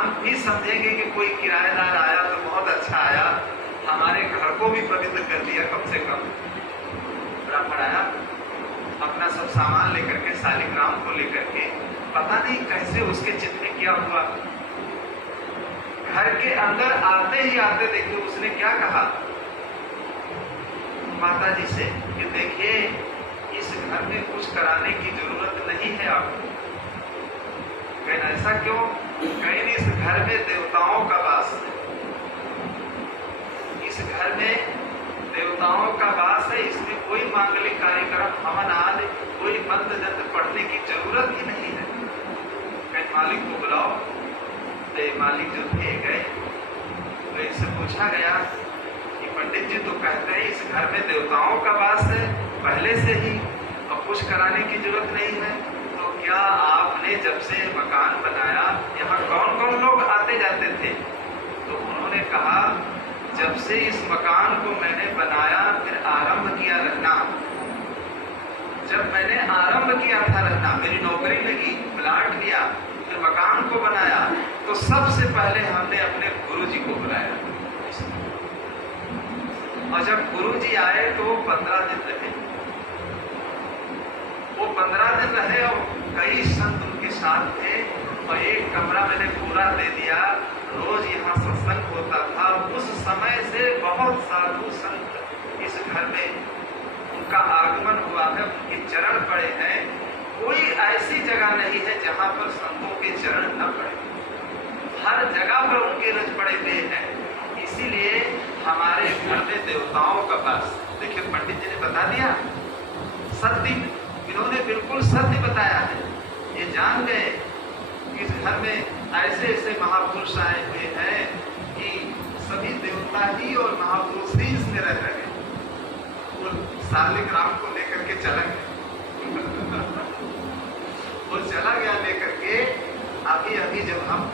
हम भी समझेंगे कि कोई किराएदार आया तो बहुत अच्छा आया, हमारे घर को भी पवित्र कर दिया। कम से कम ब्राह्मण आया अपना सब सामान लेकर के, शालिग्राम को लेकर के, पता नहीं कैसे उसके चित्त में क्या हुआ। घर के अंदर आते ही आते देखिए उसने क्या कहा माता जी से कि देखिए इस घर में कुछ कराने की जरूरत नहीं है आपको। कहीं ऐसा क्यों? कहीं इस घर में देवताओं का वास है, इस घर में देवताओं का वास है, इसमें कोई मांगलिक कार्यक्रम, हवन आदि, कोई मंत्र जंत्र पढ़ने की जरूरत ही नहीं है। कहीं मालिक को बुलाओ। तो मालिक जो थे गए, तो इनसे पूछा गया कि पंडित जी तो कहते हैं इस घर में देवताओं का वास है पहले से ही और कुछ कराने की जरूरत नहीं है, तो क्या आपने जब से मकान बनाया यहाँ कौन कौन लोग आते जाते थे? तो उन्होंने कहा जब से इस मकान को मैंने बनाया, फिर आरंभ किया रहना, जब मैंने आरंभ किया था रहना, मेरी नौकरी लगी, प्लाट लिया, फिर मकान को बनाया, तो सबसे पहले हमने अपने गुरुजी को बुलाया। और जब गुरुजी आए तो वो 15 दिन रहे, वो 15 दिन रहे और कई संत उनके साथ थे और एक कमरा मैंने पूरा दे दिया। रोज यहाँ सत्संग होता था। उस समय से बहुत साधु संत इस घर में उनका आगमन हुआ है, उनके चरण पड़े हैं। कोई ऐसी जगह नहीं है जहाँ पर संतों के चरण न पड़े, हर जगह पर उनके रज पड़े हुए हैं। इसीलिए हमारे घर में देवताओं का वास। देखिए पंडित जी ने बता दिया सत्य, इन्होंने बिल्कुल सत्य बताया है। ये जान गए कि इस घर में ऐसे ऐसे महापुरुष आए हुए हैं कि सभी देवता ही और महापुरुष ही इसमें रह रहे हैं। वो शालिग्राम को लेकर के चला गया वो चला गया लेकर के। अभी अभी जब हम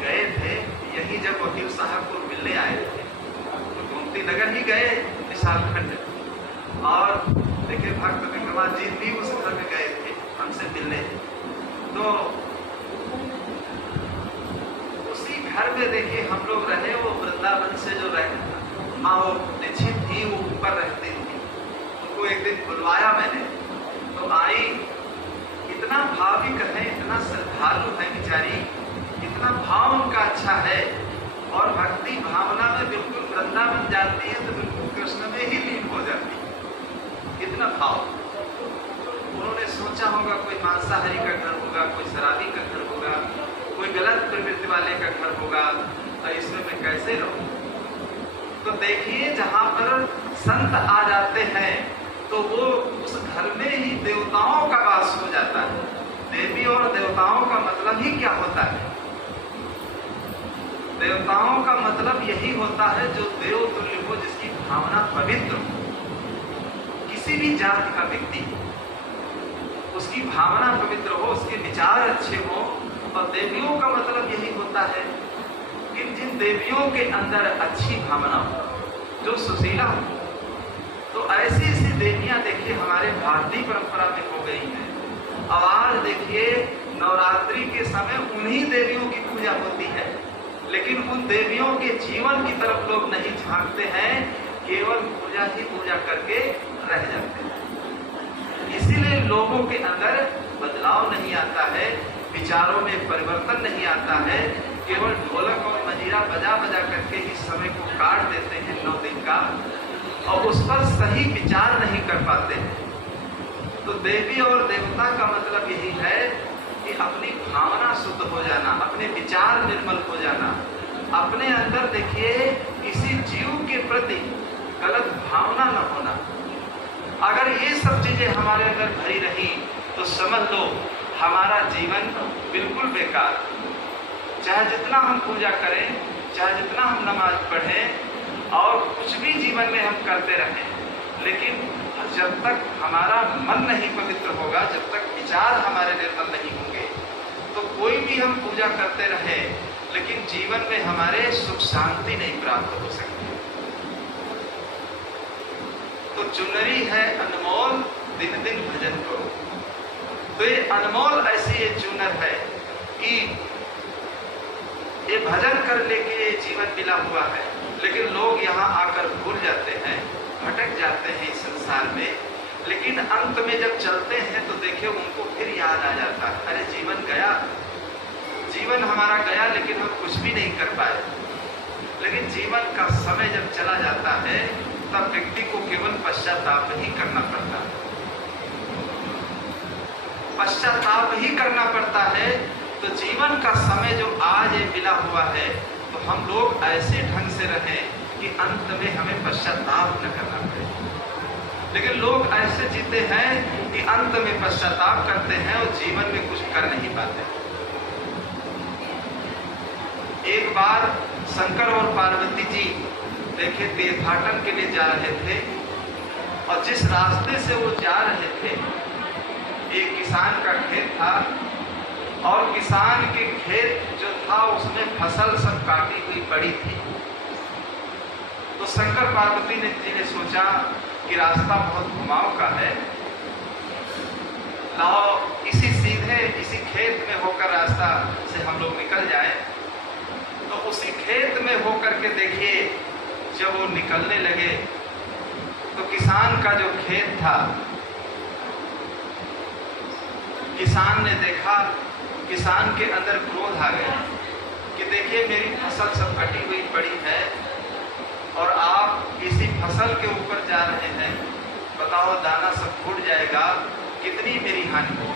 गए थे, यही जब वकील साहब को मिलने आए थे, तो गोमती नगर ही गए विशालखंड, और देखिए भक्त विक्रमादित्य जी भी उस घर में गए थे हमसे मिलने। तो उसी घर में देखिए हम लोग रहे। वो वृंदावन से जो रहे माँ, वो दीक्षित थी, वो ऊपर रहती थी। उनको एक दिन बुलवाया मैंने, तो आई। इतना भाविक है, इतना श्रद्धालु है बेचारी, इतना भाव उनका अच्छा है और भक्ति भावना में बिल्कुल वृंदावन जाती है तो बिल्कुल कृष्ण में ही लीन हो जाती है, इतना भाव। उन्होंने सोचा होगा कोई मांसाहारी का घर होगा, कोई शराबी का घर होगा, कोई गलत प्रवृत्ति वाले का घर होगा, और इसमें मैं कैसे रहूं। तो देखिए जहां पर संत आ जाते हैं तो वो उस घर में ही देवताओं का वास हो जाता है। देवी और देवताओं का मतलब ही क्या होता है? देवताओं का मतलब यही होता है जो देव तुल्य हो, जिसकी भावना पवित्र हो। किसी भी जाति का व्यक्ति, उसकी भावना पवित्र हो, उसके विचार अच्छे हो। और देवियों का मतलब यही होता है कि जिन देवियों के अंदर अच्छी भावना हो, जो सुशीला हो। तो ऐसी ऐसी देवियां देखिए हमारे भारतीय परंपरा में हो गई हैं। अब आज देखिए नवरात्रि के समय उन्हीं देवियों की पूजा होती है, लेकिन उन देवियों के जीवन की तरफ लोग नहीं झांकते हैं, केवल पूजा ही पूजा करके रह जाते हैं। इसीलिए लोगों के अंदर बदलाव नहीं आता है, विचारों में परिवर्तन नहीं आता है। केवल ढोलक और मजीरा बजा बजा करके इस समय को काट देते हैं 9 दिन का, और उस पर सही विचार नहीं कर पाते हैं। तो देवी और देवता का मतलब यही है कि अपनी भावना शुद्ध हो जाना, अपने विचार निर्मल हो जाना, अपने अंदर देखिए किसी जीव के प्रति गलत भावना न होना। अगर ये सब चीजें हमारे अंदर भरी रही तो समझ लो हमारा जीवन बिल्कुल बेकार। चाहे जितना हम पूजा करें, चाहे जितना हम नमाज पढ़ें और कुछ भी जीवन में हम करते रहें, लेकिन जब तक हमारा मन नहीं पवित्र होगा, जब तक विचार हमारे निर्मल नहीं होंगे, तो कोई भी हम पूजा करते रहे, लेकिन जीवन में हमारे सुख शांति नहीं प्राप्त हो सकती। तो चुनरी है अनमोल, दिन दिन भजन करो। तो ये अनमोल ऐसी ये चुनर है कि ये भजन कर लेके ये जीवन मिला हुआ है, लेकिन लोग यहाँ आकर भूल जाते हैं, भटक जाते हैं इस संसार में। लेकिन अंत में जब चलते हैं तो देखिए उनको फिर याद आ जाता है, अरे जीवन गया, जीवन हमारा गया, लेकिन हम कुछ भी नहीं कर पाए। लेकिन जीवन का समय जब चला जाता है तब व्यक्ति को केवल पश्चाताप ही करना पड़ता है, पश्चाताप ही करना पड़ता है। तो जीवन का समय जो आज ये मिला हुआ है, तो हम लोग ऐसे ढंग से रहें कि अंत में हमें पश्चाताप न करना पड़े। लेकिन लोग ऐसे जीते हैं कि अंत में पश्चाताप करते हैं और जीवन में कुछ कर नहीं पाते। एक बार शंकर और पार्वती जी देखे तीर्थाटन के लिए जा रहे थे, और जिस रास्ते से वो जा रहे थे एक किसान का खेत था, और किसान के खेत जो था उसमें फसल सब काटी हुई पड़ी थी। तो शंकर पार्वती जी ने सोचा कि रास्ता बहुत घुमाव का है, लाओ इसी सीधे इसी खेत में होकर रास्ता से हम लोग निकल जाएं। तो उसी खेत में होकर के देखिए जब वो निकलने लगे तो किसान का जो खेत था, किसान ने देखा, किसान के अंदर क्रोध आ गया कि देखिए मेरी फसल सब कटी हुई पड़ी है और आप इसी फसल के ऊपर जा रहे हैं, बताओ दाना सब फूट जाएगा, कितनी मेरी हानि हो।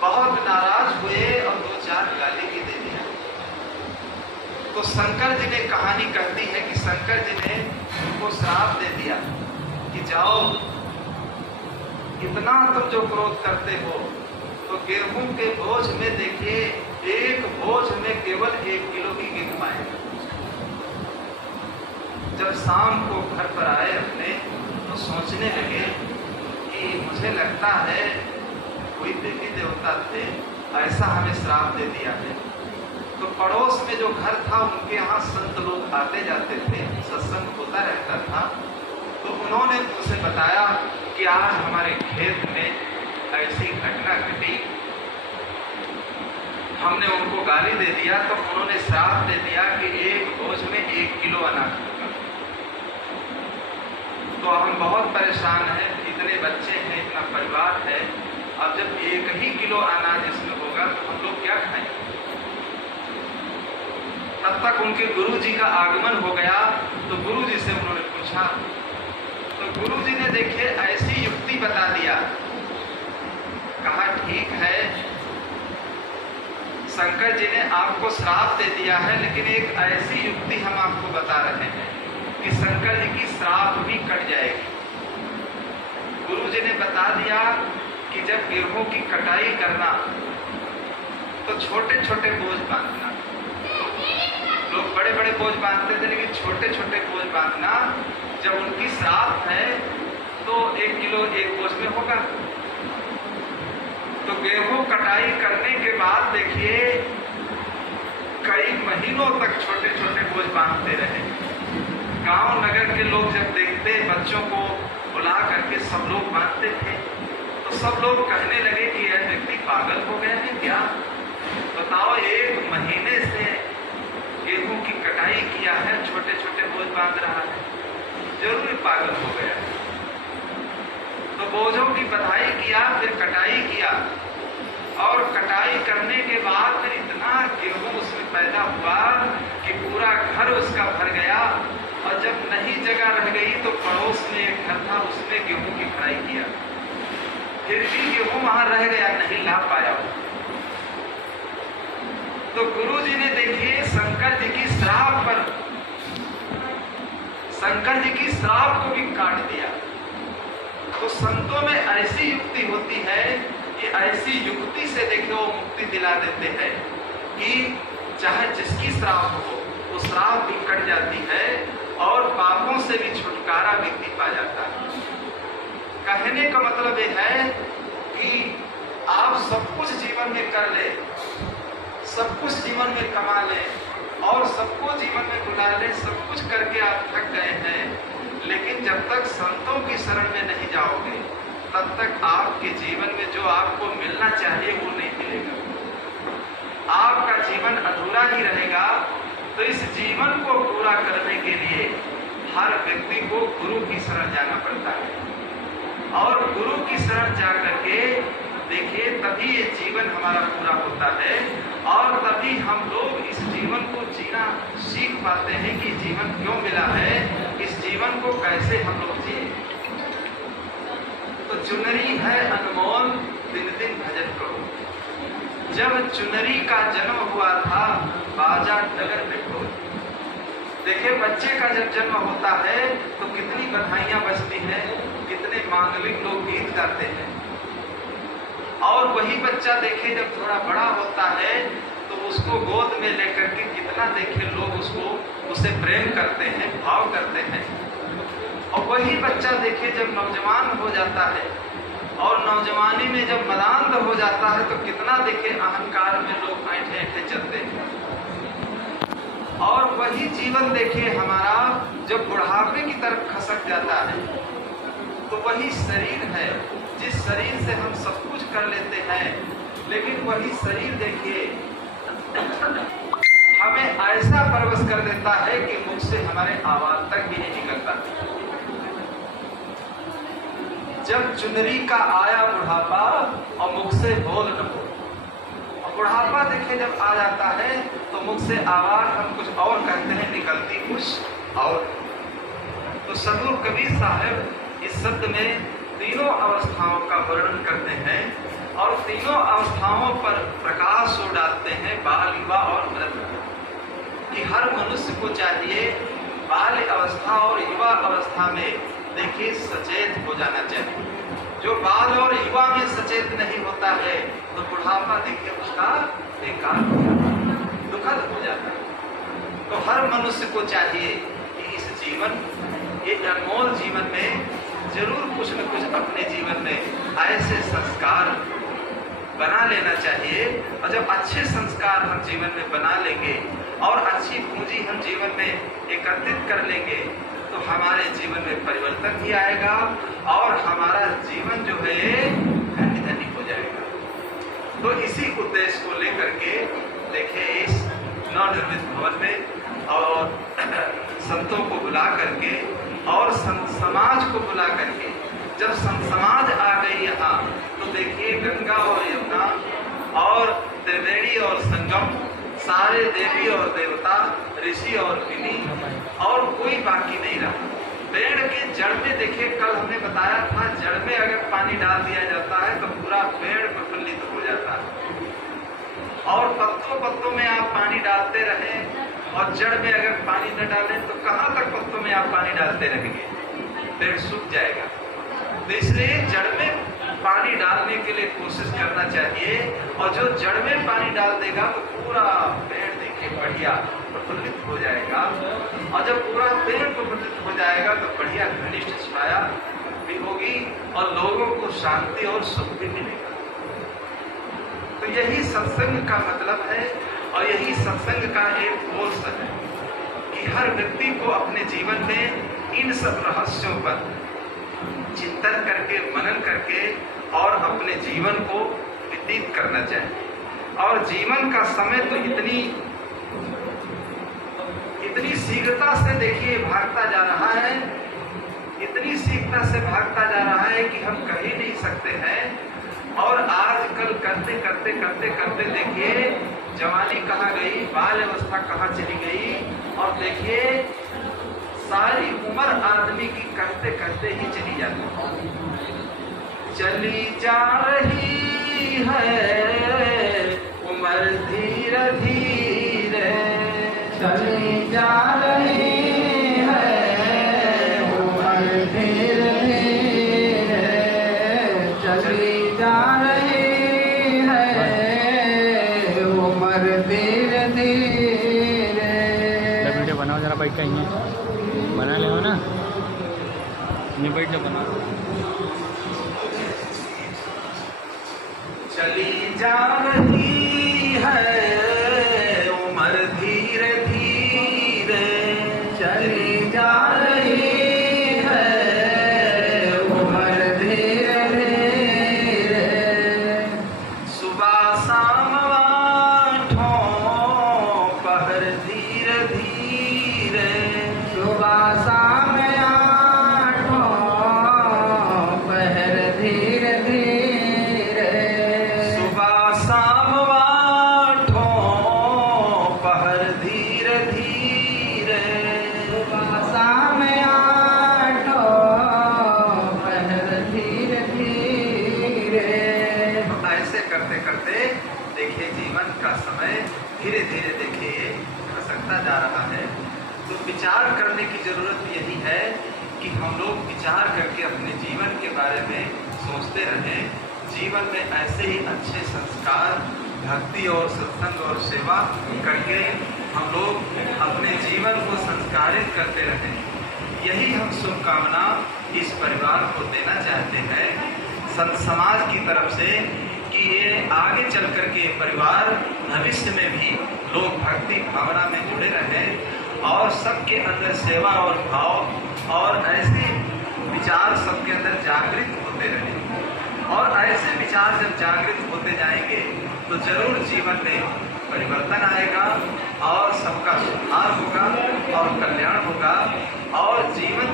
बहुत नाराज हुए और 2-4 गाली भी दे दिया। तो शंकर जी ने कहानी कहती है कि शंकर जी ने उनको श्राप दे दिया कि जाओ, इतना तुम जो क्रोध करते हो, तो गेहूं के बोझ में देखिए एक बोझ में केवल 1 किलो की गेहूं आएगा। जब शाम को घर पर आए अपने, तो सोचने लगे कि मुझे लगता है कोई देवी देवता थे, ऐसा हमें श्राप दे दिया है। तो पड़ोस में जो घर था उनके यहाँ संत लोग आते जाते थे, सत्संग होता रहता था। तो उन्होंने उसे बताया कि आज हमारे खेत में ऐसी घटना घटी, हमने उनको गाली दे दिया, तो उन्होंने श्राप दे दिया कि एक बोझ में 1 किलो अनाज होगा। तो हम बहुत परेशान हैं, इतने बच्चे हैं, इतना परिवार है, अब जब 1 ही किलो अनाज इसमें होगा तो हम लोग क्या खाएंगे। तब तक उनके गुरुजी का आगमन हो गया। तो गुरुजी से उन्होंने पूछा, तो गुरुजी ने देखिए ऐसी युक्ति बता दिया, कहा ठीक है शंकर जी ने आपको श्राप दे दिया है, लेकिन एक ऐसी युक्ति हम आपको बता रहे हैं कि शंकर जी की श्राप भी कट जाएगी। गुरु जी ने बता दिया कि जब गेहूं की कटाई करना तो छोटे छोटे बोझ बांधना। लोग बड़े बड़े बोझ बांधते थे, लेकिन छोटे छोटे बोझ बांधना। जब उनकी श्राप है तो 1 किलो एक बोझ में होगा। तो गेहूं कटाई करने के बाद देखिए कई महीनों तक छोटे छोटे बोझ बांधते रहे। गांव नगर के लोग जब देखते, बच्चों को बुला करके सब लोग बांधते थे, तो सब लोग कहने लगे कि यह व्यक्ति पागल हो गया है क्या। बताओ 1 महीने से गेहूं की कटाई किया है, छोटे छोटे बोझ बांध रहा है, जरूर पागल हो गया। तो बोझों की बधाई किया, फिर कटाई किया, और कटाई करने के बाद फिर इतना गेहूं उसमें पैदा हुआ कि पूरा घर उसका भर गया। और जब नहीं जगह रह गई तो पड़ोस में एक घर था, उसने गेहूं की कटाई किया, फिर भी गेहूं वहां रह गया, नहीं ला पाया। तो गुरु जी ने देखिए शंकर जी की श्राप पर, शंकर जी की श्राप को भी काट दिया। तो संतों में ऐसी युक्ति होती है कि ऐसी युक्ति से देखिए वो मुक्ति दिला देते हैं कि चाहे जिसकी श्राप हो वो श्राप भी कट जाती है और पापों से भी छुटकारा व्यक्ति पा जाता है। कहने का मतलब ये है कि आप सब कुछ जीवन में कर ले, सब कुछ जीवन में कमा ले और सबको जीवन में बुला ले, सब कुछ करके आप थक गए हैं, लेकिन जब तक संतों की शरण में नहीं जाओगे तब तक आपके जीवन में जो आपको मिलना चाहिए वो नहीं मिलेगा। आपका जीवन अधूरा ही रहेगा। तो इस जीवन को पूरा करने के लिए हर व्यक्ति को गुरु की शरण जाना पड़ता है, और गुरु की शरण जा करके देखिए तभी ये जीवन हमारा पूरा होता है, और तभी हम लोग इस जीवन को जीना सीख पाते हैं कि जीवन क्यों मिला है, इस जीवन को कैसे हम लोग जिए। तो चुनरी है अनमोल दिन दिन भजन करो। जब चुनरी का जन्म हुआ था बाजा नगर में ढोल। देखिए बच्चे का जब जन्म होता है तो कितनी बधाइयां बजती हैं, कितने मांगलिक लोग गीत गाते हैं, और वही बच्चा देखे जब थोड़ा बड़ा होता है तो उसको गोद में लेकर के कितना देखे लोग उससे प्रेम करते हैं, भाव करते हैं। और वही बच्चा देखे जब नौजवान हो जाता है और नौजवानी में जब मदान्ध हो जाता है तो कितना देखे अहंकार में लोग ऐंठे ऐंठे चलते हैं। और वही जीवन देखे हमारा जब बुढ़ापे की तरफ खसक जाता है तो वही शरीर है जिस शरीर से हम सब कुछ कर लेते हैं, लेकिन वही शरीर देखिए हमें ऐसा परवश कर देता है कि मुख से हमारे आवाज तक भी नहीं निकलता। जब चुनरी का आया बुढ़ापा और मुख से बोल न हो, और बुढ़ापा देखे जब आ जाता है तो मुख से आवाज हम कुछ और कहते हैं, निकलती कुछ और। तो सदगुरु कबीर साहब इस शब्द में तीनों अवस्थाओं का वर्णन करते हैं और तीनों अवस्थाओं पर प्रकाश डालते हैं, बाल, युवा और वृद्ध, कि हर मनुष्य को चाहिए बाल अवस्था और युवा अवस्था में देखिए सचेत हो जाना चाहिए। जो बाल और युवा में सचेत नहीं होता है तो बुढ़ापा देखिए उसका बेकार हो जाता है, दुखद हो जाता है। तो हर मनुष्य को चाहिए कि इस जीवन, ये अनमोल जीवन में जरूर कुछ न कुछ अपने जीवन में ऐसे संस्कार बना लेना चाहिए। और जब अच्छे संस्कार हम जीवन में बना लेंगे और अच्छी पूंजी हम जीवन में एकत्रित कर लेंगे तो हमारे जीवन में परिवर्तन ही आएगा और हमारा जीवन जो है धन्य धन्य हो जाएगा। तो इसी उद्देश्य को लेकर के देखिए इस नवनिर्मित भवन में और संतों को बुला करके और संत समाज को बुला करके, जब संत समाज आ गई यहाँ तो देखिए गंगा और यमुना और त्रिवेणी और संगम, सारे देवी और देवता, ऋषि और मुनि और कोई बाकी नहीं रहा। पेड़ के जड़ में देखिए, कल हमने बताया था जड़ में अगर पानी डाल दिया जाता है तो पूरा पेड़ प्रफुल्लित हो जाता है, और पत्तों पत्तों में आप पानी डालते रहें और जड़ में अगर पानी न डालें तो कहाँ तक पत्तों में आप पानी डालते रहेंगे, पेड़ सूख जाएगा। तो इसलिए जड़ में पानी डालने के लिए कोशिश करना चाहिए, और जो जड़ में पानी डाल देगा तो पूरा पेड़ देखिए बढ़िया प्रफुल्लित हो जाएगा, और जब पूरा पेड़ प्रफुल्लित हो जाएगा तो बढ़िया घनिष्ठ छाया भी होगी और लोगों को शांति और सुख भी मिलेगा। तो यही सत्संग का मतलब है और यही सत्संग का एक कोर्स है कि हर व्यक्ति को अपने जीवन में इन सब रहस्यों पर चिंतन करके, मनन करके और अपने जीवन को व्यतीत करना चाहिए। और जीवन का समय तो इतनी शीघ्रता से देखिए भागता जा रहा है, इतनी शीघ्रता से भागता जा रहा है कि हम कह ही नहीं सकते हैं। और आजकल करते करते करते करते देखिए जवानी कहाँ गई, बाल अवस्था कहाँ चली गई, और देखिए सारी उम्र आदमी की करते करते ही चली जाती है। चली जा रही है उम्र धीरे धीरे, चली जा रही है उम्र धीरे धीरे, चली जा रही है उम्र धीरे धीरे। वीडियो बनाओ जरा, बैठ कहीं बना ले हो ना, नहीं बैठ जाओ बना। चली जा रही है उम्र धीरे धीरे, चली जा रही है उम्र धीरे धीरे, सुबह शाम आठों पहर धीरे धीरे सुबह शाम आठों पहर धीरे धीरे सुबह शाम आठों पहर धीरे धीरे सुबह शाम आठों पहर धीरे धीरे। ऐसे करते करते देखिए जीवन का समय धीरे धीरे देखिए खसकता जा रहा है। तो विचार करने की जरूरत यही है कि हम लोग विचार करके अपने जीवन के बारे में सोचते रहें। जीवन में ऐसे ही अच्छे संस्कार, भक्ति और सत्संग और सेवा करके हम लोग अपने जीवन को संस्कारित करते रहें। यही हम शुभकामना इस परिवार को देना चाहते हैं संत समाज की तरफ से, कि ये आगे चल कर के परिवार भविष्य में भी लोग भक्ति भावना में जुड़े रहें और सबके अंदर सेवा और भाव और ऐसे विचार सबके अंदर जागृत होते रहें। और ऐसे विचार जब जागृत होते जाएंगे तो जरूर जीवन में परिवर्तन आएगा और सबका सुधार होगा और कल्याण होगा और जीवन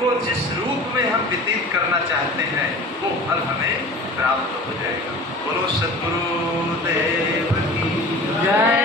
को जिस रूप में हम व्यतीत करना चाहते हैं वो फल हमें प्राप्त हो जाएगा। बोलो सद्गुरु देव की जय।